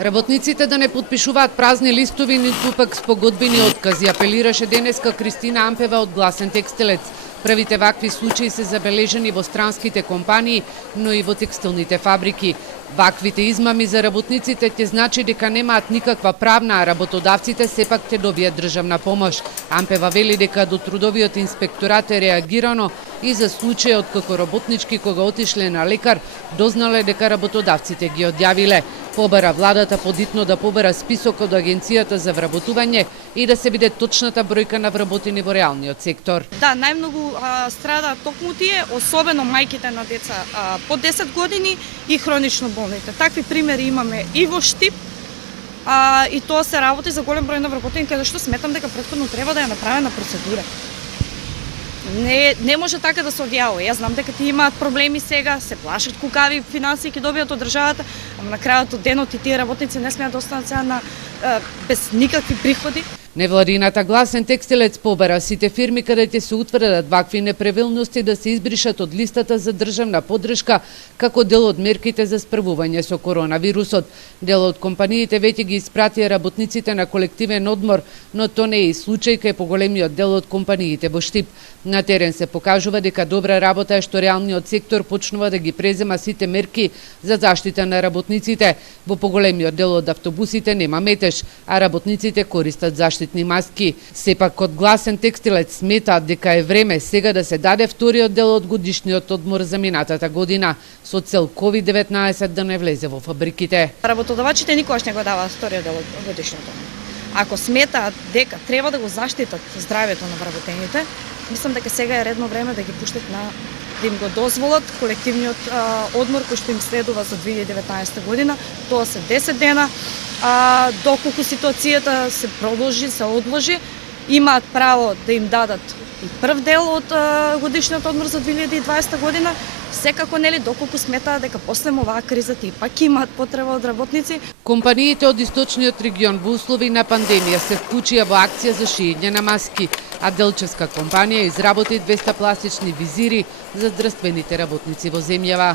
Работниците да не подпишуваат празни листови, ниту пак спогодбени откази, апелираше денеска Кристина Ампева од Гласен текстилец. Првите вакви случаи се забележени во странските компании, но и во текстилните фабрики. Ваквите измами за работниците ќе значи дека немаат никаква правна, а работодавците сепак ќе добијат државна помош. Ампева вели дека до трудовиот инспекторат е реагирано и за случајот како работнички кога отишле на лекар, дознале дека работодавците ги одјавиле. Побара владата подитно да побара список од Агенцијата за вработување и да се биде точната бројка на вработени во реалниот сектор. Да, најмногу страдаат токму тие, особено мајките на деца под 10 години и хронично болните. Такви примери имаме и во Штип, и тоа се работи за голем број на вработени, каде што сметам дека претходно треба да ја направена процедура. Не може така да се одјавува. Јас знам дека ти имаат проблеми сега, се плашат кукави финансии ќе добијат од државата, ама на крајот од денот и тие работници не смеат да останат сега без никакви приходи. Невладината Гласен текстилец побара сите фирми каде ќе се утврдат вакви неправилности да се избришат од листата за државна поддршка како дел од мерките за справување со коронавирусот. Дел од компаниите веќе ги испратија работниците на колективен одмор, но тоа не е и случај кај поголемиот дел од компаниите во Штип. На терен се покажува дека добра работа е што реалниот сектор почнува да ги презема сите мерки за заштита на работниците. Во поголемиот дел од автобусите нема метеж, а работниците користат заштитни маски. Сепак од Гласен текстилец сметаат дека е време сега да се даде вториот дел од годишниот одмор за минатата година, со цел COVID-19 да не влезе во фабриките. Работодавачите никогаш не го даваат вториот дел од годишниот одмор. Ако сметаат дека треба да го заштитат здравјето на вработените, мислам дека сега е редно време да ги пуштат да им го дозволат колективниот одмор кој што им следува за 2019 година. Тоа се 10 дена, доколку ситуацијата се продолжи, се одложи, имаат право да им дадат и прв дел од годишниот одмор за 2020 година, секако нели доколку сметаат дека после оваа криза и пак имаат потреба од работници. Компаниите од источниот регион во услови на пандемија се вклучија во акција за шиење на маски, а делчевска компанија изработи 200 пластични визири за здравствените работници во земјава.